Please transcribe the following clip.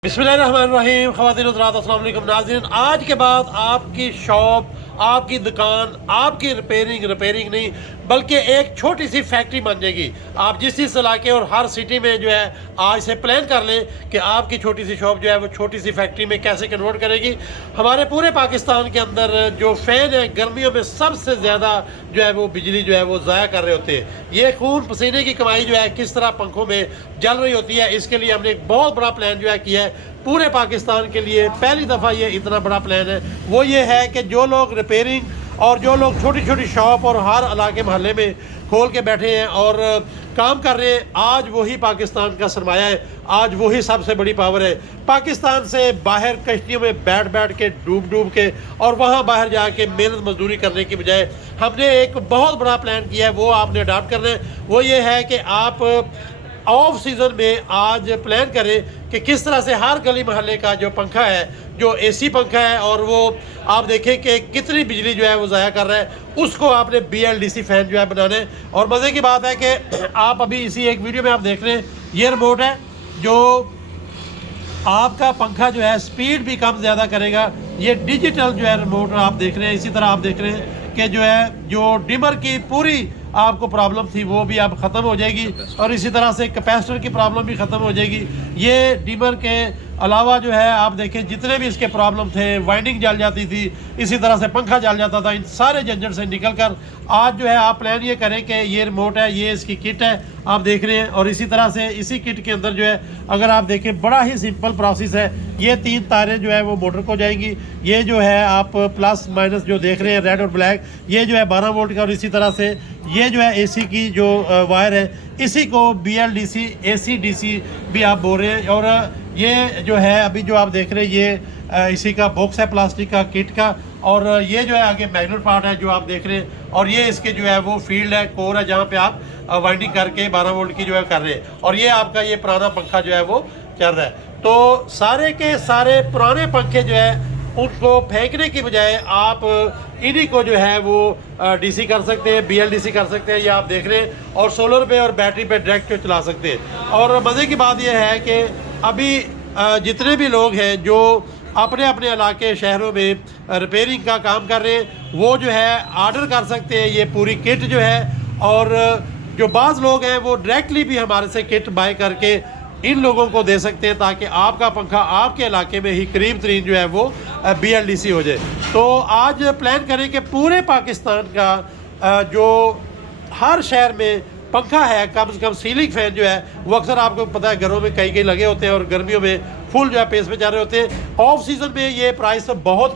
बिस्मिल्लाहिर्रहमानिर्रहीम। ख़वातीन हज़रात अस्सलाम वालेकुम नाज़रीन, आज के बाद आपकी शॉप, आपकी दुकान, आपकी रिपेयरिंग नहीं बल्कि एक छोटी सी फैक्ट्री बन जाएगी। आप जिस इलाके और हर सिटी में जो है आज से प्लान कर लें कि आपकी छोटी सी शॉप जो है वो छोटी सी फैक्ट्री में कैसे कन्वर्ट करेगी। हमारे पूरे पाकिस्तान के अंदर जो फ़ैन है गर्मियों में सबसे ज़्यादा जो है वो बिजली जो है वो ज़ाया कर रहे होते हैं। ये खून पसीने की कमाई जो है किस तरह पंखों में जल रही होती है, इसके लिए हमने एक बहुत बड़ा प्लान जो है किया है पूरे पाकिस्तान के लिए। पहली दफ़ा ये इतना बड़ा प्लान है, वो ये है कि जो लोग रिपेयरिंग और जो लोग छोटी छोटी शॉप और हर इलाके मोहल्ले में खोल के बैठे हैं और काम कर रहे हैं, आज वही पाकिस्तान का सरमाया है, आज वही सबसे बड़ी पावर है। पाकिस्तान से बाहर कश्तियों में बैठ के डूब के और वहाँ बाहर जाके मेहनत मजदूरी करने की बजाय हमने एक बहुत बड़ा प्लान किया है, वो आपने अडॉप्ट करना है। वो ये है कि आप ऑफ सीज़न में आज प्लान करें कि किस तरह से हर गली मोहल्ले का जो पंखा है, जो एसी पंखा है, और वो आप देखें कि कितनी बिजली जो है वो ज़ाया कर रहा है, उसको आपने BLDC फ़ैन जो है बनाना है। और मज़े की बात है कि आप अभी इसी एक वीडियो में आप देख रहे हैं, ये रिमोट है जो आपका पंखा जो है स्पीड भी कम ज़्यादा करेगा। ये डिजिटल जो है रिमोट आप देख रहे हैं। इसी तरह आप देख रहे हैं कि जो है जो डिमर की पूरी आपको प्रॉब्लम थी वो भी अब ख़त्म हो जाएगी, और इसी तरह से कैपेसिटर की प्रॉब्लम भी ख़त्म हो जाएगी। ये डिमर के अलावा जो है आप देखें जितने भी इसके प्रॉब्लम थे, वाइंडिंग जल जाती थी, इसी तरह से पंखा जल जाता था, इन सारे झंझट से निकल कर आज जो है आप प्लान ये करें कि ये रिमोट है, ये इसकी किट है आप देख रहे हैं। और इसी तरह से इसी किट के अंदर जो है अगर आप देखें बड़ा ही सिंपल प्रोसेस है। ये 3 तारें जो है वो मोटर को जाएंगी। ये जो है आप प्लस माइनस जो देख रहे हैं रेड और ब्लैक, ये जो है 12 वोल्ट का, और इसी तरह से ये जो है AC की जो वायर है, इसी को BLDC AC/DC भी आप बोल रहे हैं। और ये जो है अभी जो आप देख रहे हैं ये इसी का बॉक्स है प्लास्टिक का किट का, और ये जो है आगे मैग्नेट पार्ट है जो आप देख रहे हैं, और ये इसके जो है वो फील्ड है, कोर है, जहाँ पे आप वाइंडिंग करके 12 वोल्ट की जो है कर रहे हैं। और ये आपका ये पुराना पंखा जो है वो चल रहा है। तो सारे के सारे पुराने पंखे जो है उनको फेंकने की बजाय आप इन्हीं को जो है वो DC कर सकते हैं, BLDC कर सकते हैं, ये आप देख रहे हैं, और सोलर पे और बैटरी पे डायरेक्ट चला सकते हैं। और मज़े की बात यह है कि अभी जितने भी लोग हैं जो अपने अपने इलाके शहरों में रिपेयरिंग का काम कर रहे हैं, वो जो है ऑर्डर कर सकते हैं ये पूरी किट जो है। और जो बाज़ लोग हैं वो डायरेक्टली भी हमारे से किट बाय करके इन लोगों को दे सकते हैं, ताकि आपका पंखा आपके इलाके में ही करीब तरीन जो है वो BLDC हो जाए। तो आज प्लान करें कि पूरे पाकिस्तान का जो हर शहर में पंखा है, कम से कम सीलिंग फ़ैन जो है वो अक्सर आपको पता है घरों में कई लगे होते हैं, और गर्मियों में फुल जो है पेस पे जा रहे होते हैं। ऑफ सीज़न में ये प्राइस तो बहुत